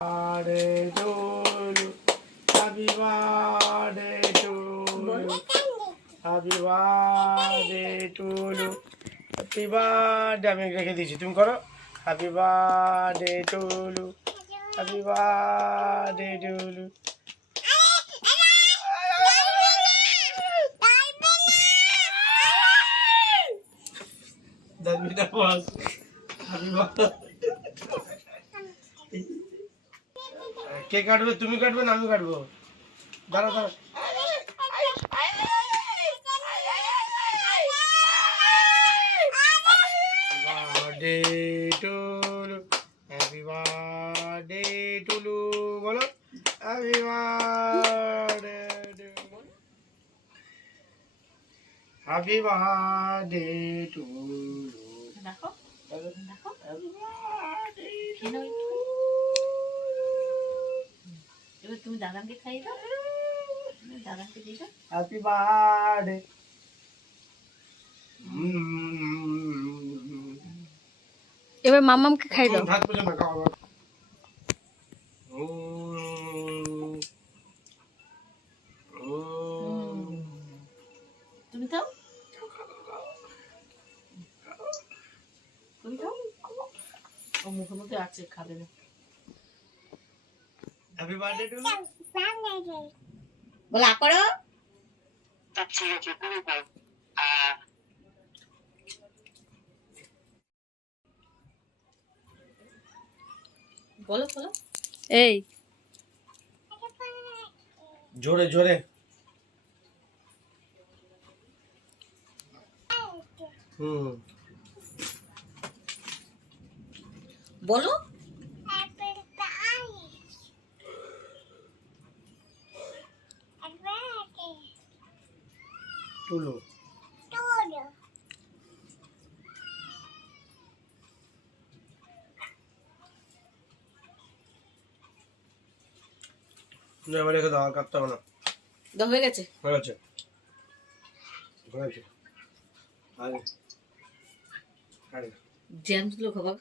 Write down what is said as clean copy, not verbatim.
birthday to you. Happy birthday to you. Happy birthday to you. Happy birthday. আমি রেখে দিয়েছি, তুমি করো। Happy birthday to you. Happy birthday to you. That was happy birthday. কে কাটবে? তুমি কাটবে না আমি কাটবো? দাঁড়া দাঁড়া। Birthday to you. Happy birthday to you. বলো happy birthday to you. Happy birthday to you. দেখো দেখো Happy birthday to কেন you. এবার তুমি দাদাকে খাইয়ে দাও, দাদাকে দিয়ে দাও। Happy birthday. এবার মামামকে খাই দাও। ভাত পুজো না খাওয়া। তুমি খাও, তুমি খাও। ও মুখে মুখে আছে, খাবে না। হ্যাপি বার্থডে টু বলা করো। বলো বলো। এই জোরে জোরে। বলো তুলো এবার রেখে দাও, আর কাটতে হবে না। হয়ে গেছে, হয়ে গেছে হয়ে গেছে। আরে আরে জ্যাম ছিল খাবার।